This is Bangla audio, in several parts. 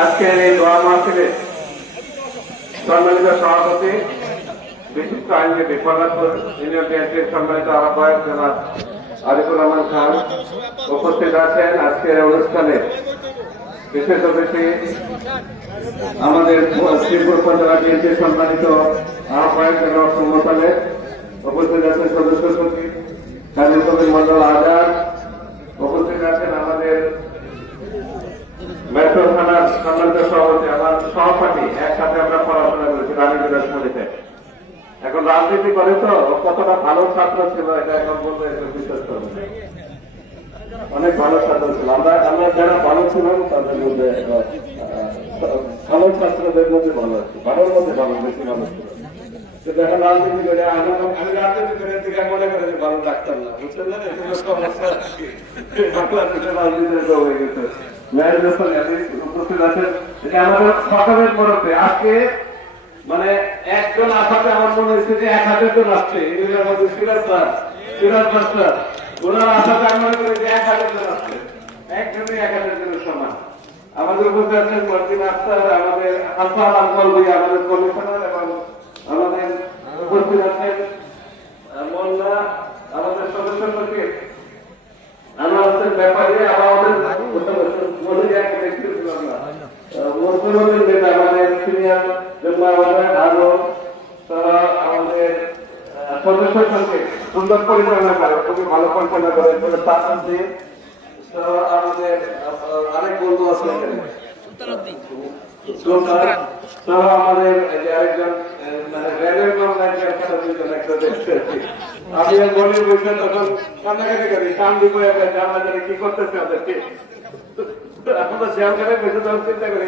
আজকের এই দোয়া মাহফিলে সম্মানিত সভাপতি বিশিষ্ট আইনজীবী কল্যাণপুর ইউনিয়ন বিএনপির সম্মানিত আহ্বায়ক জনাব আরিফুর রহমান খান উপস্থিত আছেন। আজকের অনুষ্ঠানে বিশেষ অতিথি আমাদের শ্রীপুর উপজেলা বিএনপির সম্মানিত আহ্বায়ক জনাব মোতালেব, উপস্থিত আছেন সদস্য সচিব কাজী কবির মন্ডল আজাদ, উপস্থিত আছেন আমাদের মেট্রো থানার সম্মানিত সভাপতি, আমার সহপাঠী, একসাথে আমরা পড়াশোনা করেছি রানীবিলাস মরিতে। এখন রাজনীতি করে তো কতটা ভালো ছাত্র ছিল এটা এখন বলতে বিশ্বাস করবো, অনেক ভালো ছাত্র ছিল। আমরা যারা ভালো ছিলাম তাদের মধ্যে ভালো ছাত্রদের মধ্যে ভালো আছি, ভালোর মধ্যে ভালো, বেশি ভালো ছিল। এখন রাজনীতি করে আমি রাজনীতি করে থেকে মনে করে ভালো ডাক্তার না, বুঝলেন না, রাজনীতি হয়ে গেছে। উপস্থিত আছেন আমাদের সকালের মরতে আজকে মানে একজন আসাতে আমার মনে হয়েছে যে 1000 জন আসছে। এগুলোর মধ্যে সিরাজ মাস্টার ওনার আসাতে আমি মনে করি যে 1000 জন আসছে, একজনই 1000 জনের সমান। আমাদের উপস্থিত আছেন মর্জিন আক্তার, আমাদের হাসান আলকল ভাই, আমাদের কমিশনার, এবং আমাদের উপস্থিত আছেন মোল্লা, আমাদের সদস্য সচিব আমাদের ব্যাপারে আমাদের আমাদের সিনিয়র আরো আমাদের সদস্য সচিব সুন্দর পরিচালনা করে, খুবই ভালো পরিচালনা করে আমাদের অনেক বন্ধু আছে, আমাদের আরেকজন মানে রেলের আমি বলি বলছেন তখন কান্নাকাটি করি, কান্দি করে আমাদের কি করতেছে ওদেরকে আমরা শেয়ারখানে বেঁচে যাওয়ার চিন্তা করি।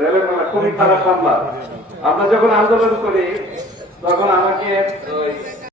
রেলের খুবই খারাপ মামলা। আমরা যখন আন্দোলন করি তখন আমাকে